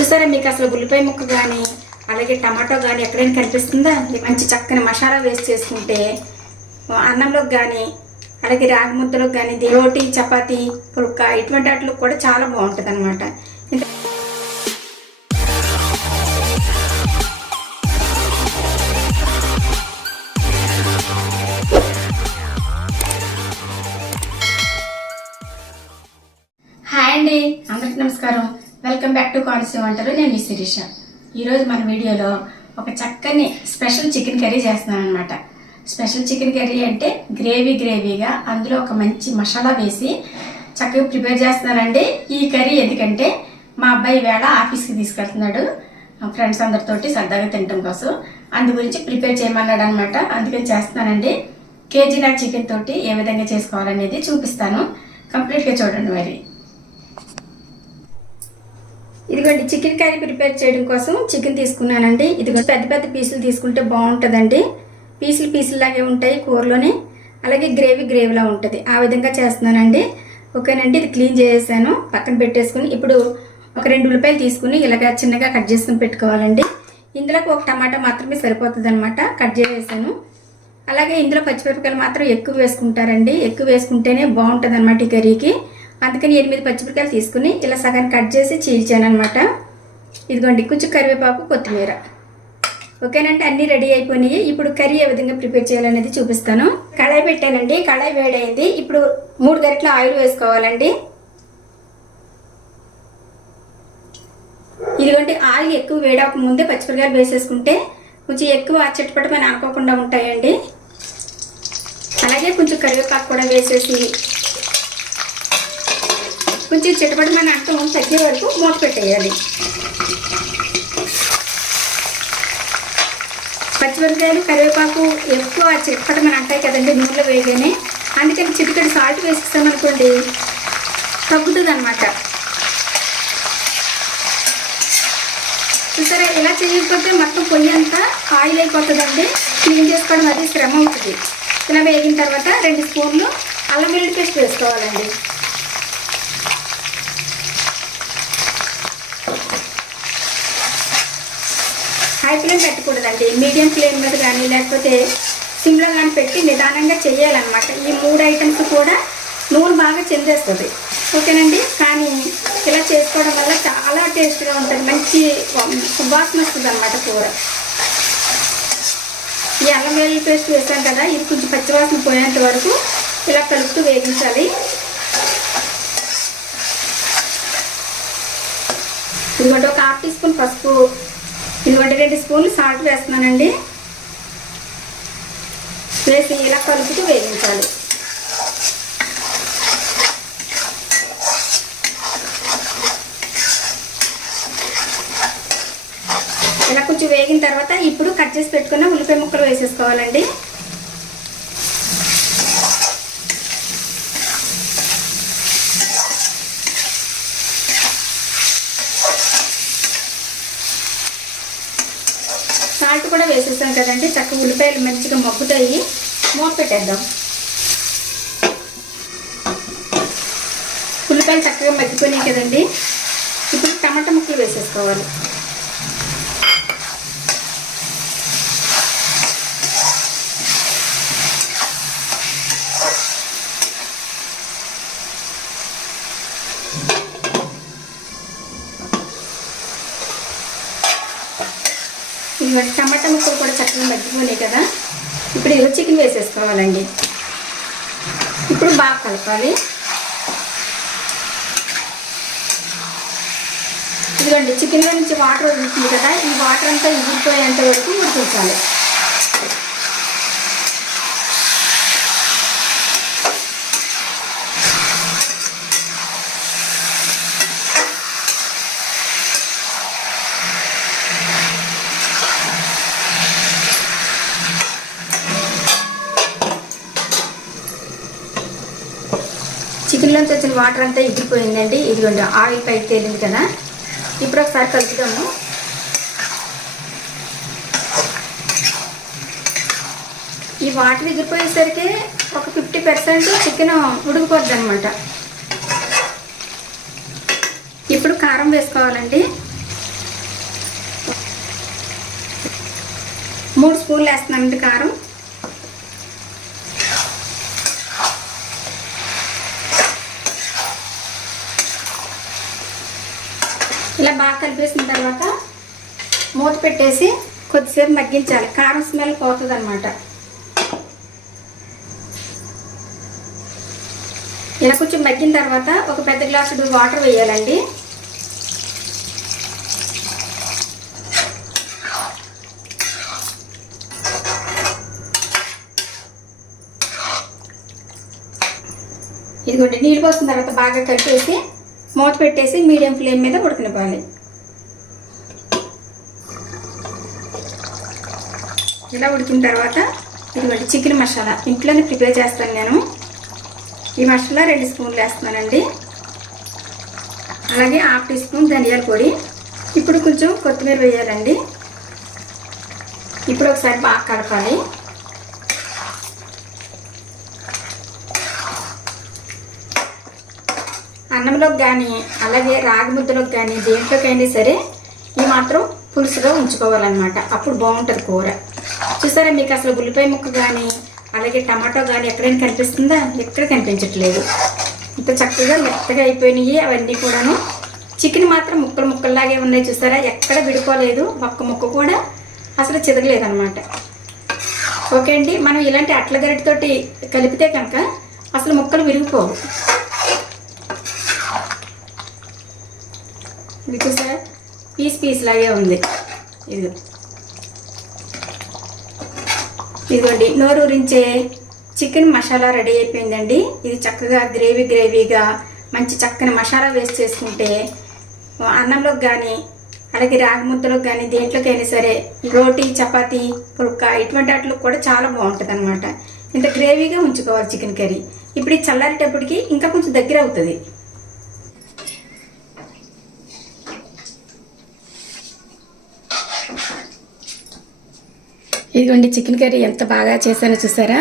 చూసారా మీకు అసలు ఉల్లిపాయ ముక్క కానీ అలాగే టమాటో కానీ ఎక్కడైనా కనిపిస్తుందా? మంచి చక్కని మసాలా వేస్ట్ చేసుకుంటే అన్నంలోకి కానీ అలాగే రాగి ముద్దలోకి కానీ రోటి చపాతి పుల్క ఇటువంటి వాటిలో కూడా చాలా బాగుంటుంది అనమాట వెల్కమ్ బ్యాక్ టు కాన్సీ వంటలు నేను మీ శిరీష. ఈరోజు మన వీడియోలో ఒక చక్కని స్పెషల్ చికెన్ కర్రీ చేస్తున్నాను అనమాట స్పెషల్ చికెన్ కర్రీ అంటే గ్రేవీ గ్రేవీగా అందులో ఒక మంచి మసాలా వేసి చక్కగా ప్రిపేర్ చేస్తున్నానండి ఈ కర్రీ ఎందుకంటే మా అబ్బాయి వేళ ఆఫీస్కి తీసుకెళ్తున్నాడు. ఫ్రెండ్స్ అందరితోటి సరదాగా తినడం కోసం. అందు గురించి ప్రిపేర్ చేయమన్నాడు అనమాట అందుకని చేస్తున్నానండి. కేజీ నాకు చికెన్ తోటి ఏ విధంగా చేసుకోవాలనేది చూపిస్తాను. కంప్లీట్గా చూడండి మరి. ఇదిగోండి చికెన్ కర్రీ ప్రిపేర్ చేయడం కోసం చికెన్ తీసుకున్నానండి. ఇదిగో పెద్ద పెద్ద పీసులు తీసుకుంటే బాగుంటుందండి. పీసులు పీసులాగే ఉంటాయి కూరలోని. అలాగే గ్రేవీ గ్రేవీలా ఉంటుంది. ఆ విధంగా చేస్తున్నానండి. ఓకేనండి ఇది క్లీన్ చేసేసాను. పక్కన పెట్టేసుకుని ఇప్పుడు ఒక రెండు ఉల్లిపాయలు తీసుకుని ఇలాగ చిన్నగా కట్ చేసుకుని పెట్టుకోవాలండి. ఇందులోకి ఒక టమాటా మాత్రమే సరిపోతుంది అనమాట కట్ చేసేసాను. అలాగే ఇందులో పచ్చిమిరపకాయలు మాత్రం ఎక్కువ వేసుకుంటారండి. ఎక్కువ వేసుకుంటేనే బాగుంటుంది అనమాట ఈ కర్రీకి. అందుకని ఎనిమిది పచ్చిమిరకాయలు తీసుకుని ఇలా సగం కట్ చేసి చీల్చాను అనమాట ఇదిగోండి కొంచెం కరివేపాకు కొత్తిమీర. ఓకేనంటే అన్నీ రెడీ అయిపోయినాయి. ఇప్పుడు కర్రీ ఏ విధంగా ప్రిపేర్ చేయాలనేది చూపిస్తాను. కళాయి పెట్టానండి కళాయి వేడైంది. ఇప్పుడు మూడు గరిటల ఆయిల్ వేసుకోవాలండి. ఇదిగోండి ఆయిల్ ఎక్కువ వేడవక ముందే పచ్చిమిరకాయలు వేసేసుకుంటే కొంచెం ఎక్కువ చిట్టపట్టమని అనుకోకుండా ఉంటాయండి. అలాగే కొంచెం కరివేపాకు కూడా వేసేసి కొంచెం చిట్టపట్టమని అంటం తగ్గే వరకు మూత పెట్టేయాలి. పచ్చిమిరపకాయలు కరివేపాకు ఎక్కువ చిట్టపట్టమని అంటాయి కదండి నూనెలో వేయగానే. అందుకని చిటికడి సాల్ట్ వేసిస్తామనుకోండి తగ్గుతుంది అనమాట చూసారా ఇలా చేయకపోతే మొత్తం పొయ్యి అంతా ఆయిల్ అయిపోతుందండి. క్లీన్ చేసుకోవడం అది శ్రమ అవుతుంది. ఇలా వేగిన తర్వాత రెండు స్పూన్లు అల్లం వెల్లుల్లి పేస్ట్ వేసుకోవాలండి. హై ఫ్లేమ్ పెట్టకూడదండి. మీడియం ఫ్లేమ్ మీద కానీ లేకపోతే సిమ్లో కానీ పెట్టి నిదానంగా చేయాలన్నమాట. ఈ మూడు ఐటమ్స్ కూడా నూనె బాగా చెందేస్తుంది. ఓకేనండి? కానీ ఇలా చేసుకోవడం వల్ల చాలా టేస్ట్గా ఉంటుంది. మంచి సువాసన వస్తుంది అనమాట కూర. ఈ అల్లం వెల్లుల్లి పేస్ట్ వేసాం కదా ఇది కొంచెం పచ్చివాసన పోయేంత వరకు ఇలా కలుపుతూ వేగించాలి. ఇదిగోటి ఒక హాఫ్ టీ స్పూన్ పసుపు ఇదిగోటి రెండు స్పూన్లు సాల్ట్ వేస్తున్నానండి. వేసి ఇలా కలుపుతూ వేయించాలి. ఇలా కొంచెం వేగిన తర్వాత ఇప్పుడు కట్ చేసి పెట్టుకున్న ఉల్లిపాయ ముక్కలు వేసేసుకోవాలండి సాల్ట్ కూడా వేసేసాం కదండి చక్కగా ఉల్లిపాయలు మంచిగా మగ్గుతాయి. మూత పెట్టేద్దాం. ఉల్లిపాయలు చక్కగా మగ్గిపోయినాయి కదండి. ఇప్పుడు టమాటా ముక్కలు వేసేసుకోవాలి. ఇవి టమాటా ముక్కలు చక్కగా మగ్గిపోయినాయి కదా. ఇప్పుడు ఇలా చికెన్ వేసేసుకోవాలండి. ఇప్పుడు బాగా కలపాలి. ఇదిగోండి చికెన్లో నుంచి వాటర్ వదులుతుంది కదా ఈ వాటర్ అంతా ఇగిరిపోయేంత వరకు ఉడికించాలి. బిల్లంతో వచ్చిన వాటర్ అంతా ఇగ్గిపోయిందండి ఇదిగోండి ఆయిల్ పైకి తేలింది కదా. ఇప్పుడు ఒకసారి కలుపుదాము. ఈ వాటర్ ఇగిరిపోయేసరికి ఒక ఫిఫ్టీ పర్సెంట్ చికెన్ ఉడికిపోద్ది అనమాట ఇప్పుడు కారం వేసుకోవాలండి. మూడు స్పూన్లు వేస్తున్నామండి కారం. ఇలా బాగా కలిపేసిన తర్వాత మూత పెట్టేసి కొద్దిసేపు మగ్గించాలి. కారం స్మెల్ పోతుంది అనమాట ఇలా కొంచెం మగ్గిన తర్వాత ఒక పెద్ద గ్లాసుడు వాటర్ వేయాలండి. ఇదిగోండి నీళ్ళు పోసిన తర్వాత బాగా కలిపేసి మూత పెట్టేసి మీడియం ఫ్లేమ్ మీద ఉడకనివ్వాలి. ఇలా ఉడికిన తర్వాత ఇదిగోండి చికెన్ మసాలా. ఇంట్లోనే ప్రిపేర్ చేస్తాను నేను. ఈ మసాలా రెండు స్పూన్లు వేస్తున్నానండి. అలాగే హాఫ్ టీ స్పూన్ ధనియాల పొడి. ఇప్పుడు కొంచెం కొత్తిమీర వేయాలండి. ఇప్పుడు ఒకసారి బాగా కలపాలి. అన్నంలోకి కానీ అలాగే రాగి ముద్దలోకి కానీ దేంట్లోకైనా సరే ఈ మాత్రం పులుసుగా ఉంచుకోవాలన్నమాట. అప్పుడు బాగుంటుంది కూర. చూసారా మీకు అసలు ఉల్లిపాయ ముక్క కానీ అలాగే టమాటో కానీ ఎక్కడైనా కనిపిస్తుందా? ఎక్కడ కనిపించట్లేదు. ఇంత చక్కగా మెత్తగా అయిపోయినాయి అవన్నీ కూడాను. చికెన్ మాత్రం ముక్కలు ముక్కల్లాగే ఉన్నాయి చూసారా? ఎక్కడ విడిపోలేదు. ఒక్క ముక్క కూడా అసలు చిదగలేదనమాట ఓకే అండి మనం ఇలాంటి అట్ల గరిటితోటి కలిపితే కనుక అసలు ముక్కలు విరిగిపోవు. ఇది చూసారా? పీస్ పీస్ లాగే ఉంది. ఇది ఇదిగోండి నోరూరించే చికెన్ మసాలా రెడీ అయిపోయిందండి. ఇది చక్కగా గ్రేవీ గ్రేవీగా మంచి చక్కని మసాలా వేస్ట్ చేసుకుంటే అన్నంలోకి కానీ అలాగే రాగి ముద్దలోకి కానీ దేంట్లోకైనా సరే రోటీ చపాతీ పుల్కా ఇటువంటి వాటిలో కూడా చాలా బాగుంటుంది అనమాట ఇంత గ్రేవీగా ఉంచుకోవాలి చికెన్ కర్రీ. ఇప్పుడు ఈ చల్లారేటప్పటికి ఇంకా కొంచెం దగ్గర అవుతుంది. ఇదిగోండి చికెన్ కర్రీ ఎంత బాగా చేశానో చూసారా?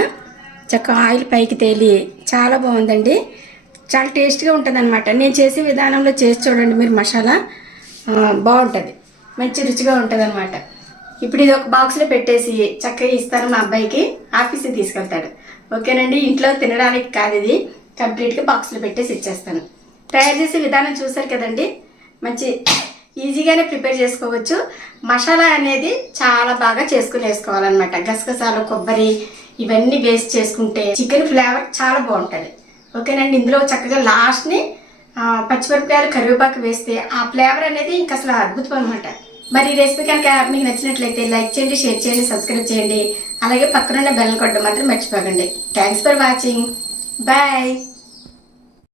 చక్క ఆయిల్ పైకి తేలి చాలా బాగుందండి. చాలా టేస్ట్గా ఉంటుంది అనమాట నేను చేసే విధానంలో చేసి చూడండి మీరు మసాలా. బాగుంటుంది. మంచి రుచిగా ఉంటుంది అనమాట ఇప్పుడు ఇది ఒక బాక్స్లో పెట్టేసి చక్కగా ఇస్తాను మా అబ్బాయికి. ఆఫీస్కి తీసుకెళ్తాడు. ఓకేనండి ఇంట్లో తినడానికి కాదు ఇది. కంప్లీట్గా బాక్స్లో పెట్టేసి ఇచ్చేస్తాను. తయారు చేసే విధానం చూసారు కదండి? మంచి ఈజీగానే ప్రిపేర్ చేసుకోవచ్చు. మసాలా అనేది చాలా బాగా చేసుకుని వేసుకోవాలన్నమాట. గసగసాలు కొబ్బరి ఇవన్నీ వేస్ట్ చేసుకుంటే చికెన్ ఫ్లేవర్ చాలా బాగుంటుంది. ఓకేనండి? ఇందులో చక్కగా లాస్ట్ని పచ్చిమిరపకాయలు కరివేపాకు వేస్తే ఆ ఫ్లేవర్ అనేది ఇంకా అసలు అద్భుతం అనమాట మరి ఈ రెసిపీ కనుక మీకు నచ్చినట్లయితే లైక్ చేయండి షేర్ చేయండి సబ్స్క్రైబ్ చేయండి. అలాగే పక్కనున్న బెల్ కొట్టడం మాత్రం మర్చిపోకండి. Thanks for watching. బాయ్.